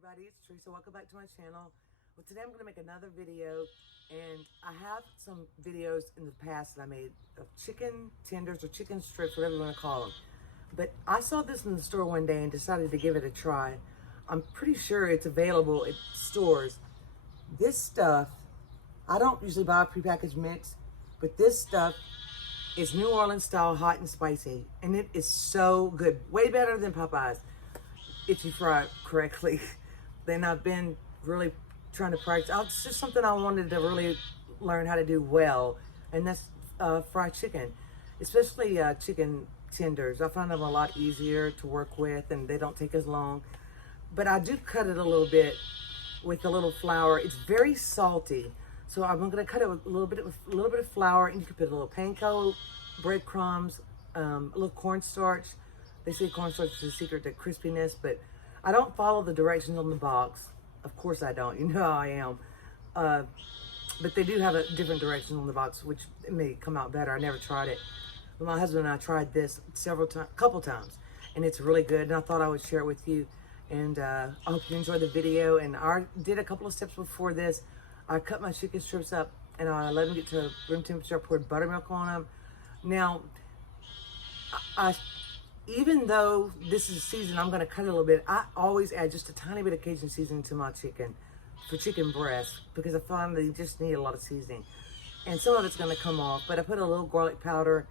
everybody, it's Teresa. Welcome back to my channel. Well, today I'm going to make another video, and I have some videos in the past that I made of chicken tenders or chicken strips, whatever you want to call them. But I saw this in the store one day and decided to give it a try. I'm pretty sure it's available at stores. This stuff, I don't usually buy a prepackaged mix, but this stuff is New Orleans style, hot and spicy, and it is so good. Way better than Popeyes if you fry it correctly. Then I've been really trying to practice. It's just something I wanted to really learn how to do well, and that's fried chicken, especially chicken tenders. I find them a lot easier to work with, and they don't take as long. But I do cut it a little bit with a little flour. It's very salty, so I'm going to cut it with a little bit of flour, and you can put a little panko, breadcrumbs, a little cornstarch. They say cornstarch is the secret to crispiness, but I don't follow the directions on the box. Of course I don't. You know how I am. But they do have a different direction on the box, which may come out better. I never tried it. But my husband and I tried this couple times, and it's really good. And I thought I would share it with you. And I hope you enjoyed the video. And I did a couple of steps before this. I cut my chicken strips up, and I let them get to room temperature. I poured buttermilk on them. Now, even though this is seasoned, I'm going to cut it a little bit. I always add just a tiny bit of Cajun seasoning to my chicken for chicken breast, because I find they just need a lot of seasoning. And some of it's going to come off, but I put a little garlic powder,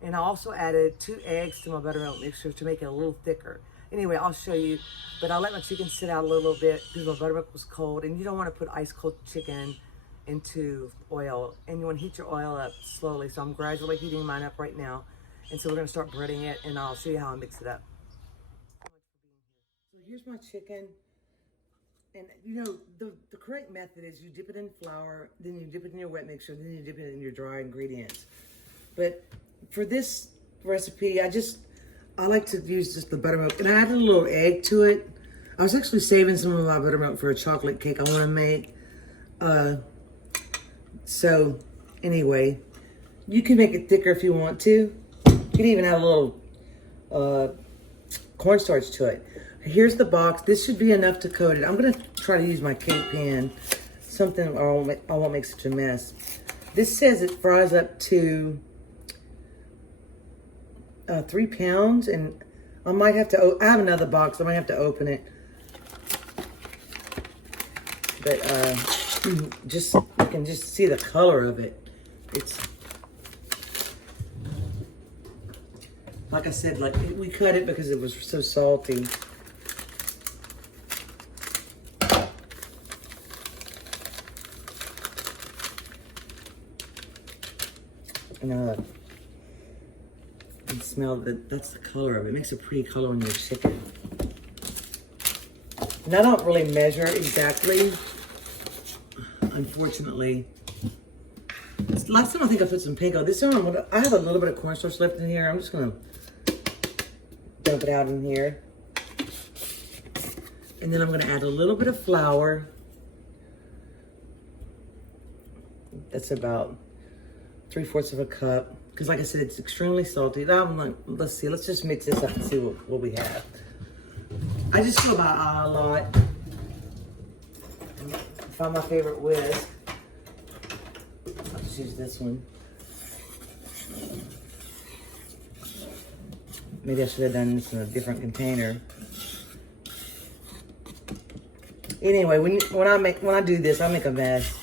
and I also added 2 eggs to my buttermilk mixture to make it a little thicker. Anyway, I'll show you, but I let my chicken sit out a little bit because my buttermilk was cold, and you don't want to put ice cold chicken into oil, and you want to heat your oil up slowly. So I'm gradually heating mine up right now. And so we're gonna start breading it, and I'll show you how I mix it up. So here's my chicken. And you know, the correct method is you dip it in flour, then you dip it in your wet mixture, then you dip it in your dry ingredients. But for this recipe, I like to use just the buttermilk, and I added a little egg to it. I was actually saving some of my buttermilk for a chocolate cake I wanna make. So anyway, you can make it thicker if you want to. You can even add a little cornstarch to it. Here's the box. This should be enough to coat it. I'm gonna try to use my cake pan, something I won't make such a mess. This says it fries up to 3 pounds, and I might have to, I have another box, I might have to open it. But you can just see the color of it. It's, like I said, we cut it because it was so salty. And smell that. That's the color of it. It makes a pretty color on your chicken. And I don't really measure exactly, unfortunately. Last time I think I put some panko. This time I have a little bit of cornstarch left in here. I'm just gonna dump it out in here. And then I'm gonna add a little bit of flour. That's about 3/4 of a cup. Because like I said, it's extremely salty. Let's see, let's just mix this up and see what we have. I just go by a lot. Find my favorite whisk. I'll just use this one. Maybe I should have done this in a different container. Anyway, when I do this, I make a mess.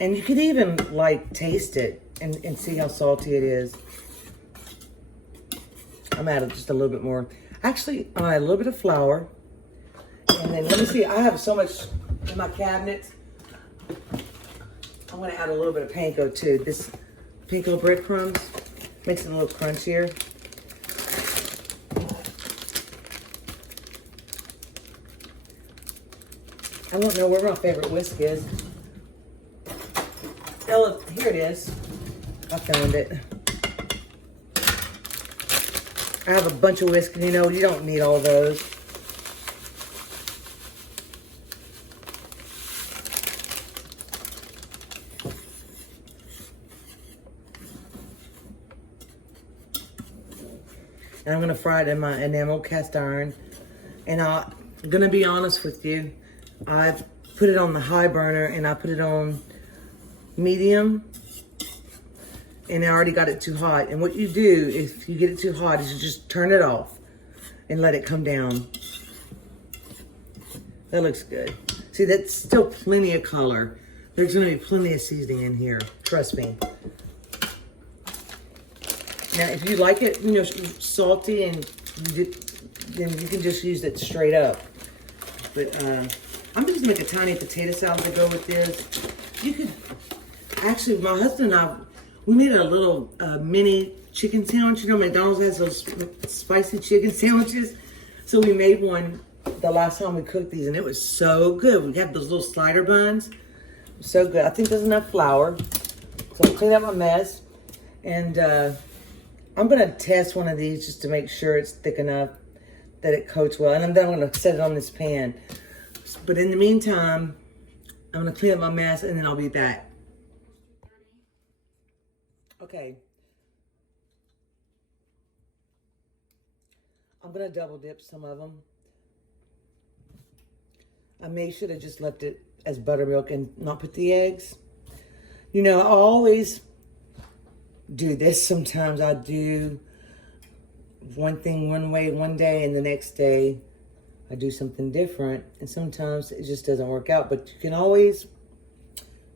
And you could even taste it and see how salty it is. I'm adding just a little bit more. Actually, I add a little bit of flour. And then let me see, I have so much in my cabinets. I'm gonna add a little bit of panko too. This panko breadcrumbs makes it a little crunchier. I don't know where my favorite whisk is. Oh, here it is. I found it. I have a bunch of whisk, and you know, you don't need all those. And I'm gonna fry it in my enamel cast iron. And I'm gonna be honest with you, I've put it on the high burner and I put it on medium, and I already got it too hot. And what you do if you get it too hot is you just turn it off and let it come down. That looks good. See, that's still plenty of color. There's gonna be plenty of seasoning in here, trust me. Now, if you like it, you know, salty, and then you can just use it straight up. But I'm just gonna make a tiny potato salad to go with this. You could, actually, my husband and I, we made a little mini chicken sandwich. You know, McDonald's has those spicy chicken sandwiches. So we made one the last time we cooked these, and it was so good. We had those little slider buns. So good. I think there's enough flour. So I'll clean up my mess. And I'm going to test one of these just to make sure it's thick enough that it coats well. And then I'm going to set it on this pan. But in the meantime, I'm going to clean up my mess, and then I'll be back. Okay. I'm going to double dip some of them. I may should have just left it as buttermilk and not put the eggs. You know, I always do this. Sometimes I do one thing one way one day, and the next day I do something different. And sometimes it just doesn't work out, but you can always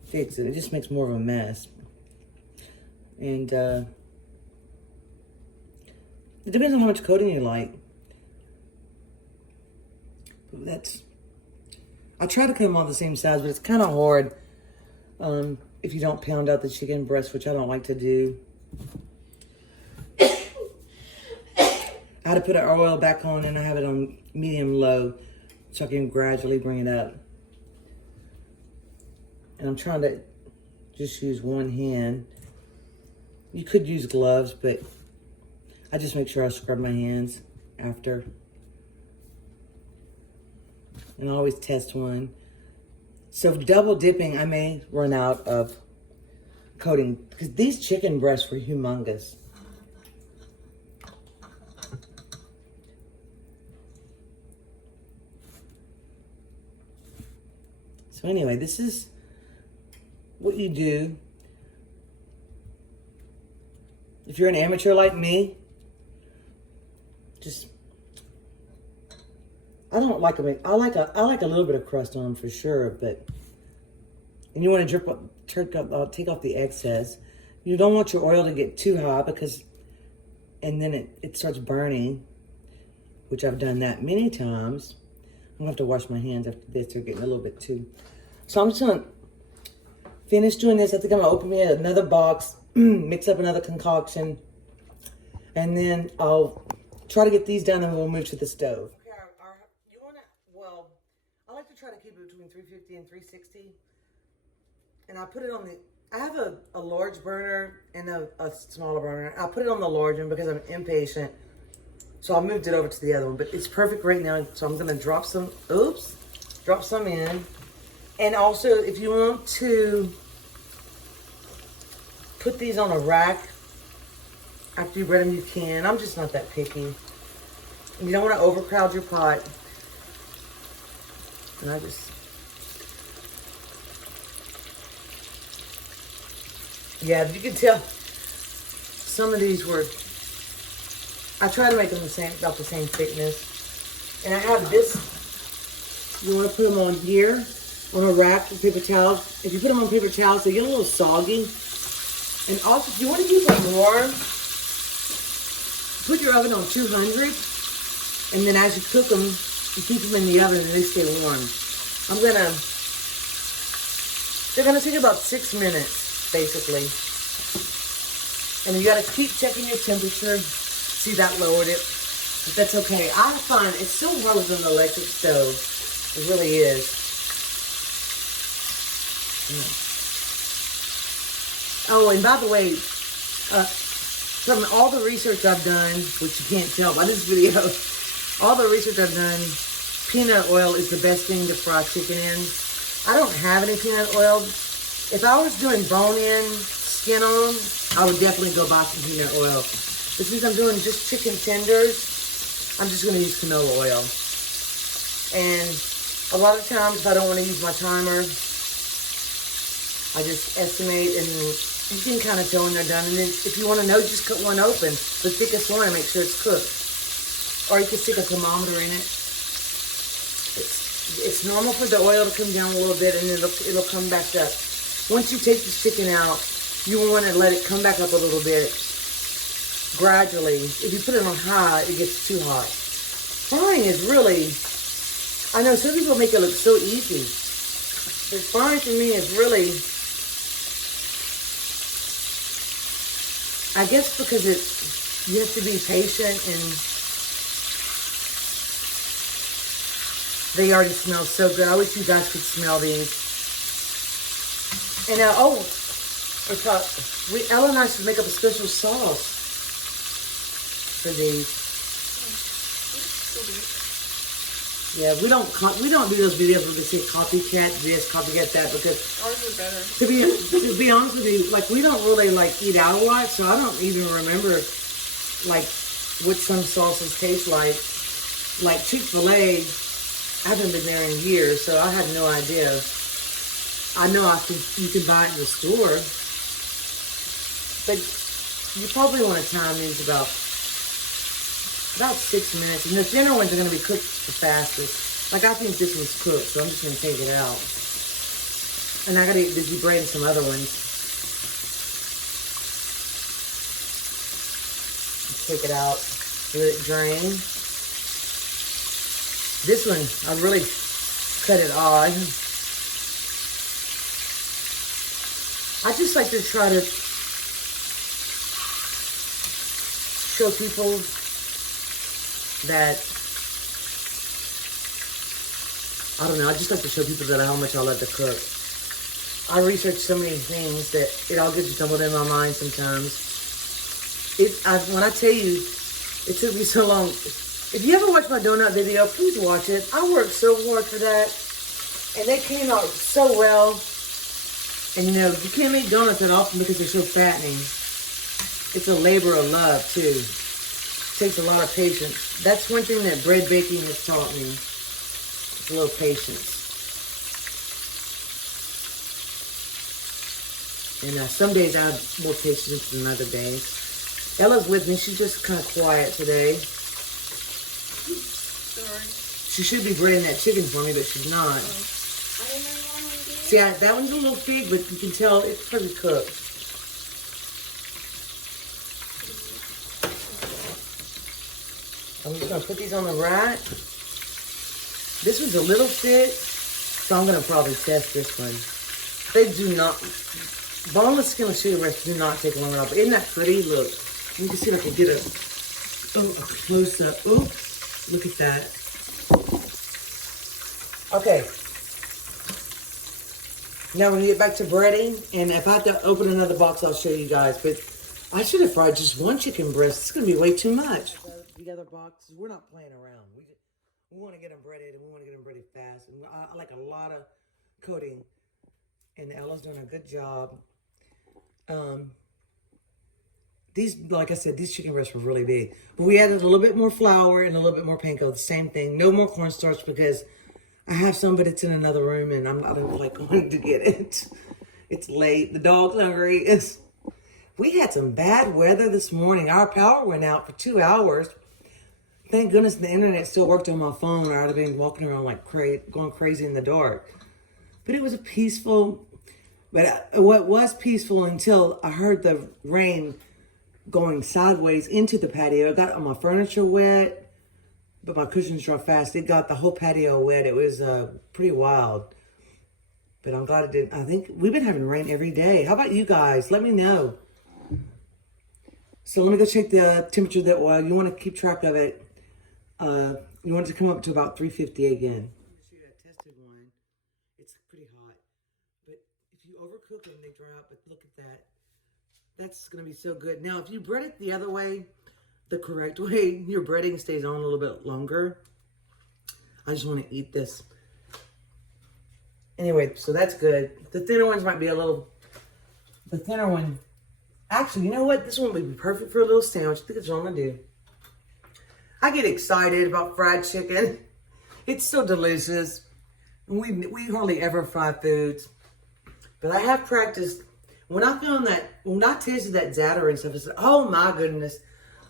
fix it. It just makes more of a mess. And it depends on how much coating you like. But I try to cut them all the same size, but it's kind of hard if you don't pound out the chicken breast, which I don't like to do. I had to put our oil back on, and I have it on medium-low so I can gradually bring it up. And I'm trying to just use one hand. You could use gloves, but I just make sure I scrub my hands after. And I always test one. So double dipping, I may run out of coating, because these chicken breasts were humongous. So anyway, this is what you do. If you're an amateur like me, just, I don't like them. I like a little bit of crust on them for sure, but, and you want to take off the excess. You don't want your oil to get too hot, because, and then it starts burning, which I've done that many times. I'm gonna have to wash my hands after this. They're getting a little bit too. So I'm just gonna finish doing this. I think I'm gonna open me another box, mix up another concoction, and then I'll try to get these done, and we'll move to the stove. I like to try to keep it between 350 and 360. And I put it on I have a large burner and a smaller burner. I'll put it on the large one because I'm impatient. So I moved it over to the other one, but it's perfect right now. So I'm gonna drop some in. And also, if you want to put these on a rack after you've read them, you can. I'm just not that picky. You don't want to overcrowd your pot. And I just, yeah, you can tell some of these were, I try to make them about the same thickness. And I have this, you want to put them on here, on a rack with paper towels. If you put them on paper towels, they get a little soggy. And also, if you want to keep them warm, put your oven on 200, and then as you cook them, you keep them in the oven and they stay warm. They're gonna take about 6 minutes, basically. And you gotta keep checking your temperature. See, that lowered it, but that's okay. I find it's still warmer than an electric stove. It really is. Oh, and by the way, from all the research I've done, which you can't tell by this video, all the research I've done, peanut oil is the best thing to fry chicken in. I don't have any peanut oil. If I was doing bone-in, skin-on, I would definitely go buy some peanut oil. But since I'm doing just chicken tenders, I'm just gonna use canola oil. And a lot of times if I don't want to use my timer, I just estimate, and you can kind of tell when they're done. And then if you want to know, just cut one open, the thickest one, and make sure it's cooked. Or you can stick a thermometer in it. It's normal for the oil to come down a little bit, and it'll come back up. Once you take the chicken out, you want to let it come back up a little bit gradually. If you put it on high, it gets too hot. Frying is really, I know some people make it look so easy. But frying for me is really, I guess because you have to be patient, and they already smell so good. I wish you guys could smell these. And Ella and I should make up a special sauce for these. Yeah, we don't do those videos where they say copycat this, copycat that, because ours are better. To be honest with you, like, we don't really like eat out a lot, so I don't even remember like what some sauces taste like. Like Chick-fil-A, I haven't been there in years, so I had no idea. I know you can buy it in the store, but you probably want to time these about 6 minutes. And the thinner ones are going to be cooked the fastest. Like, I think this one's cooked, so I'm just going to take it out. And I got to get busy braiding some other ones. Take it out, let it drain. This one, I really cut it odd. I just like to try to show people that, I don't know, I just like to show people that how much I love to cook. I research so many things that it all gets jumbled in my mind sometimes. When I tell you, it took me so long. If you ever watch my donut video, please watch it. I worked so hard for that, and they came out so well. And you know, you can't make donuts that often because they're so fattening. It's a labor of love, too. It takes a lot of patience. That's one thing that bread baking has taught me. It's a little patience. And some days I have more patience than other days. Ella's with me. She's just kind of quiet today. Sorry. She should be breading that chicken for me, but she's not. See, that one's a little big, but you can tell it's pretty cooked. I'm just going to put these on the rack. This one's a little thick, so I'm going to probably test this one. They do not, boneless skinless chicken breasts do not take long at all. But isn't that pretty? Look, you can see if I can get a close up. Ooh, look at that. Okay. Now we're going to get back to breading, and if I have to open another box, I'll show you guys. But I should have fried just one chicken breast. It's going to be way too much. The other boxes, we're not playing around. We want to get them breaded, and we want to get them breaded fast. And I like a lot of coating, and Ella's doing a good job. These, like I said, these chicken breasts were really big. But we added a little bit more flour and a little bit more panko. The same thing. No more cornstarch because I have some, but it's in another room, and I'm not like going to get it. It's late. The dog's hungry. We had some bad weather this morning. Our power went out for 2 hours. Thank goodness the internet still worked on my phone, or I'd have been walking around like going crazy in the dark. But it was a peaceful, what was peaceful until I heard the rain going sideways into the patio. I got all my furniture wet, but my cushions dry fast. It got the whole patio wet. It was pretty wild. But I'm glad it didn't. I think we've been having rain every day. How about you guys? Let me know. So let me go check the temperature of the oil. You want to keep track of it. You want it to come up to about 350 again. I tested one. It's pretty hot. But if you overcook them, they dry out. But look at that. That's going to be so good. Now, if you bread it the other way, the correct way, your breading stays on a little bit longer. I just want to eat this. Anyway, so that's good. The thinner ones might be the thinner one Actually, you know what? This one would be perfect for a little sandwich. I think that's what I'm gonna do. I get excited about fried chicken. It's so delicious. We hardly ever fry foods. But I have practiced. When I tasted that zatter and stuff, I said, oh my goodness,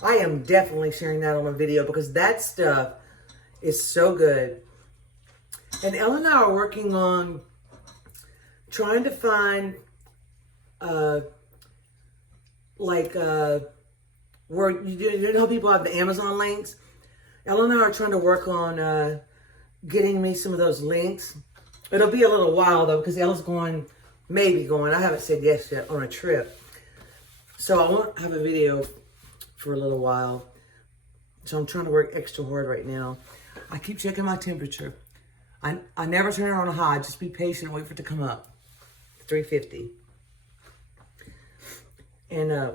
I am definitely sharing that on a video because that stuff is so good. And Elle and I are working on trying to find where you know how people have the Amazon links? Elle and I are trying to work on getting me some of those links. It'll be a little while though because Ella's maybe going, I haven't said yes yet, on a trip. So I won't have a video for a little while. So I'm trying to work extra hard right now. I keep checking my temperature. I never turn it on high. Just be patient and wait for it to come up. 350. And I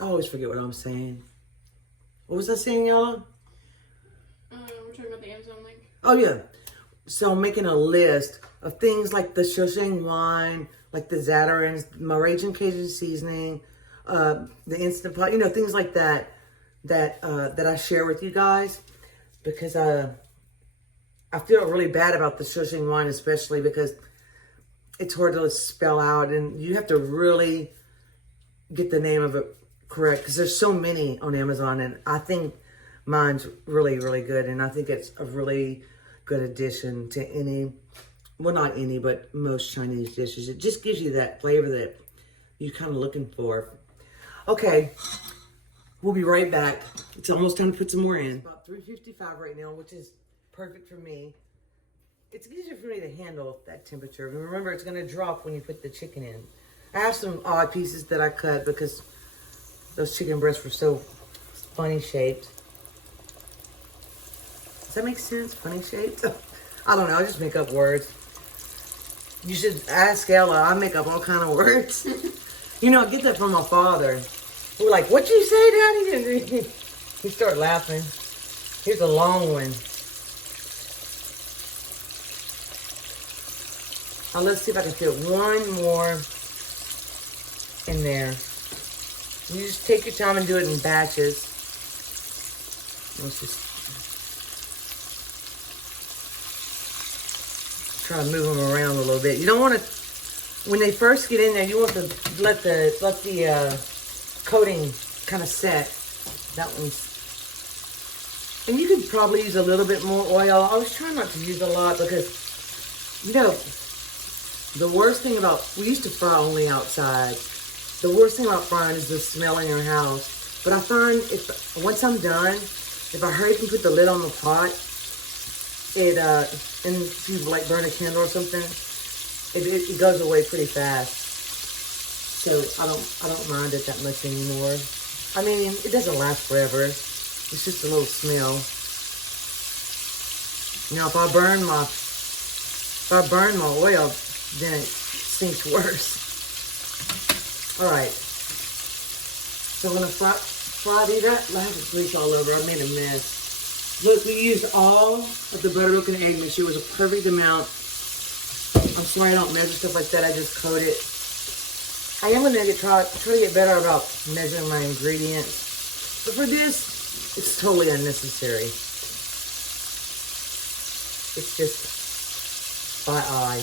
always forget what I'm saying. What was I saying, y'all? We're talking about the Amazon link. Oh, yeah. So I'm making a list of things like the Shosheng wine, like the Zatarain's, my Raging Cajun seasoning, the Instant Pot, you know, things like that I share with you guys because I feel really bad about the Shosheng wine, especially because it's hard to spell out and you have to really get the name of it correct because there's so many on Amazon and I think mine's really, really good and I think it's a really good addition to any, well, not any, but most Chinese dishes. It just gives you that flavor that you're kind of looking for. Okay, we'll be right back. It's almost time to put some more in. About 355 right now, which is perfect for me. It's easier for me to handle that temperature. And remember, it's going to drop when you put the chicken in. I have some odd pieces that I cut because those chicken breasts were so funny shaped. Does that make sense? Funny shaped? I don't know. I just make up words. You should ask Ella. I make up all kind of words. You know, I get that from my father. We're like, what'd you say, Daddy? He started laughing. Here's a long one. Now let's see if I can fit one more in there. You just take your time and do it in batches. Let's just try to move them around a little bit. You don't want to, when they first get in there, you want to let the coating kind of set. That one's, and you could probably use a little bit more oil. I was trying not to use a lot because, you know, the worst thing about, we used to fry only outside. The worst thing about frying is the smell in your house. But I find once I'm done, if I hurry up and put the lid on the pot, and if you like burn a candle or something, it goes away pretty fast. So I don't mind it that much anymore. I mean, it doesn't last forever. It's just a little smell. Now, if I burn my oil, then it stinks worse. All right. So I'm gonna fry these. I have grease all over. I made a mess. Look, we used all of the butter, milk, and egg mixture. It was a perfect amount. I'm sorry I don't measure stuff like that. I just coat it. I am gonna try to get better about measuring my ingredients. But for this, it's totally unnecessary. It's just by eye.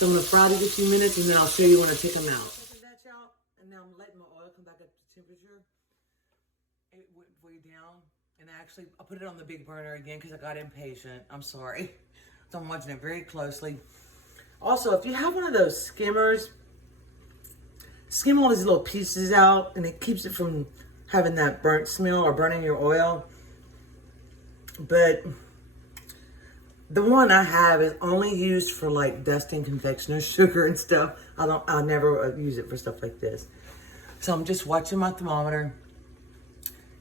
So I'm going to fry these a few minutes and then I'll show you when I take them out. Second batch out, and now I'm letting my oil come back up to temperature. It went way down, and I put it on the big burner again because I got impatient. I'm sorry. So I'm watching it very closely. Also, if you have one of those skimmers, skim all these little pieces out and it keeps it from having that burnt smell or burning your oil. But the one I have is only used for like dusting confectioner's sugar and stuff. I never use it for stuff like this. So I'm just watching my thermometer.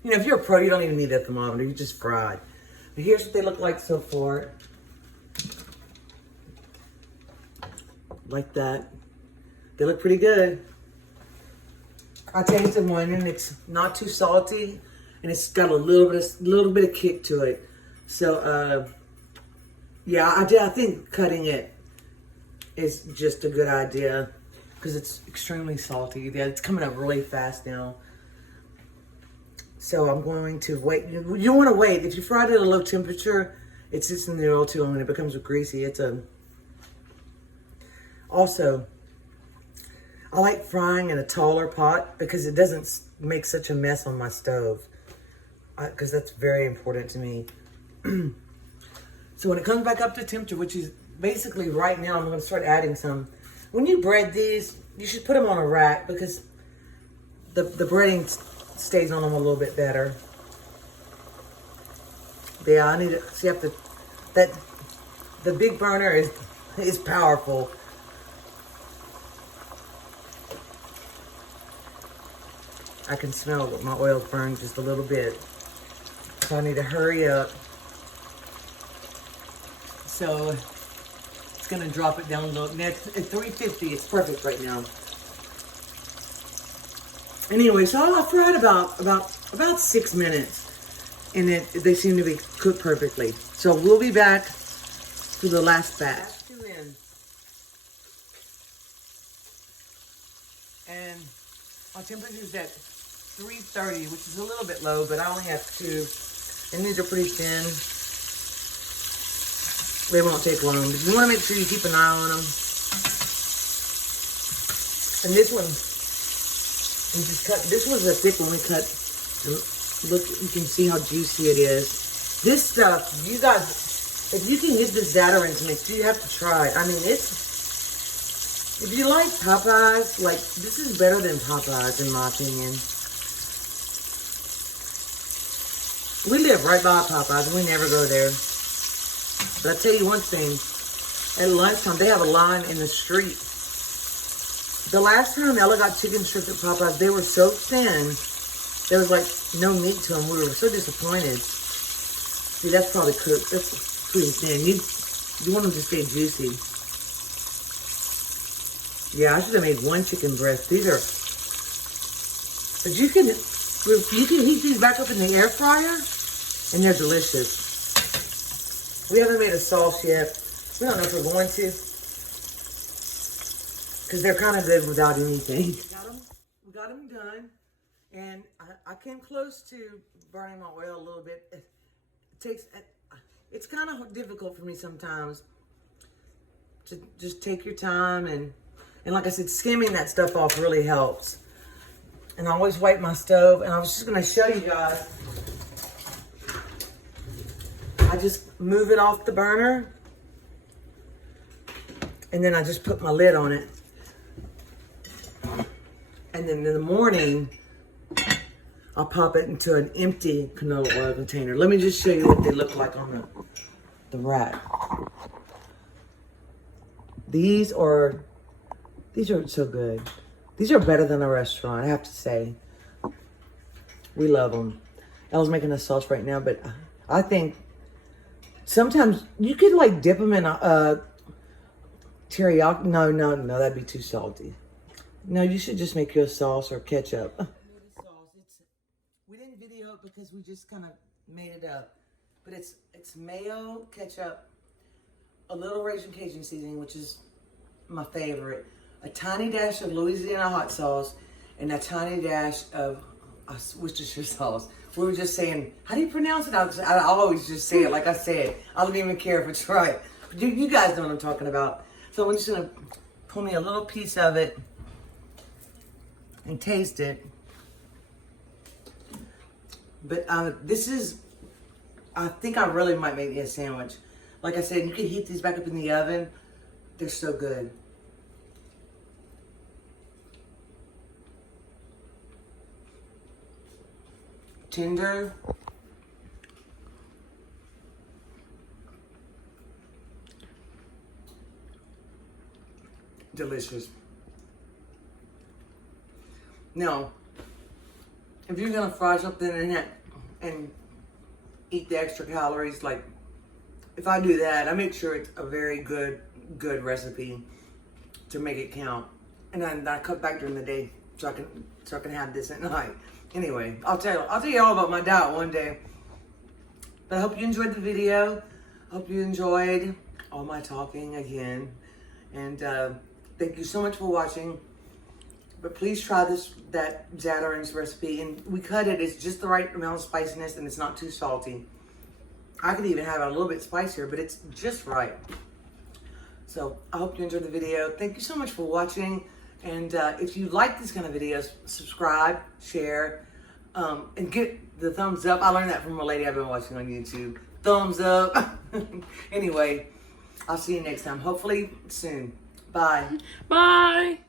You know, if you're a pro, you don't even need a thermometer. You just fry. But here's what they look like so far. Like that. They look pretty good. I tasted one and it's not too salty and it's got a little bit of kick to it. So yeah, I think cutting it is just a good idea. because it's extremely salty. Yeah, it's coming up really fast now. So I'm going to wait. You want to wait. If you fry it at a low temperature, it sits in the oil too long and it becomes greasy. Also, I like frying in a taller pot because it doesn't make such a mess on my stove. Because that's very important to me. So when it comes back up to temperature, which is basically right now, I'm going to start adding some. When you bread these, you should put them on a rack because the breading stays on them a little bit better. But yeah, I need to see if the big burner is powerful. I can smell my oil burn just a little bit. So I need to hurry up. So it's gonna drop it down a little. At 350, it's perfect right now. Anyway, so I fried about 6 minutes, and they seem to be cooked perfectly. So we'll be back to the last batch. And our temperature's at 330, which is a little bit low, but I only have 2, and these are pretty thin. They won't take long, but you want to make sure you keep an eye on them. And this one, we just cut. This was a thick one we cut. Look, you can see how juicy it is. This stuff, you guys, if you can get this Zatarain's mix, you have to try it. I mean, if you like Popeyes, like, this is better than Popeyes in my opinion. We live right by Popeyes. We never go there. But I'll tell you one thing. At lunchtime, they have a line in the street. The last time Ella got chicken strips at Popeyes, they were so thin. There was like no meat to them. We were so disappointed. See, that's probably cooked. That's pretty thin. You want them to stay juicy. Yeah, I should have made 1 chicken breast. These are... But you can heat these back up in the air fryer, and they're delicious. We haven't made a sauce yet. We don't know if we're going to, because they're kind of good without anything. We got them done, and I came close to burning my oil a little bit. It's kind of difficult for me sometimes to just take your time, and like I said, skimming that stuff off really helps. And I always wipe my stove, and I was just going to show you guys. I just move it off the burner, and then I just put my lid on it. And then in the morning, I'll pop it into an empty canola oil container. Let me just show you what they look like on the rack. These are so good. These are better than a restaurant, I have to say. We love them. Ella's making a sauce right now, but I think sometimes you could like dip them in a teriyaki. No, that'd be too salty. No, you should just make your sauce or ketchup. We didn't video it because we just kind of made it up. But it's mayo, ketchup, a little Raging Cajun seasoning, which is my favorite, a tiny dash of Louisiana hot sauce, and a tiny dash of Worcestershire sauce. We were just saying, how do you pronounce it? I always just say it like I said. I don't even care if it's right. But you guys know what I'm talking about. So I'm just going to pull me a little piece of it and taste it. But this is, I think I really might make me a sandwich. Like I said, you can heat these back up in the oven. They're so good. Tender. Delicious. Now, if you're gonna fry something and eat the extra calories, like if I do that, I make sure it's a very good recipe to make it count. And then I cut back during the day so I can have this at night. Anyway, I'll tell you all about my diet one day. But I hope you enjoyed the video. I hope you enjoyed all my talking again. And thank you so much for watching. But please try that Zatarain's recipe. And we cut it. It's just the right amount of spiciness and it's not too salty. I could even have it a little bit spicier, but it's just right. So I hope you enjoyed the video. Thank you so much for watching. And if you like these kind of videos, subscribe, share, and get the thumbs up. I learned that from a lady I've been watching on YouTube. Thumbs up. Anyway, I'll see you next time. Hopefully soon. Bye. Bye.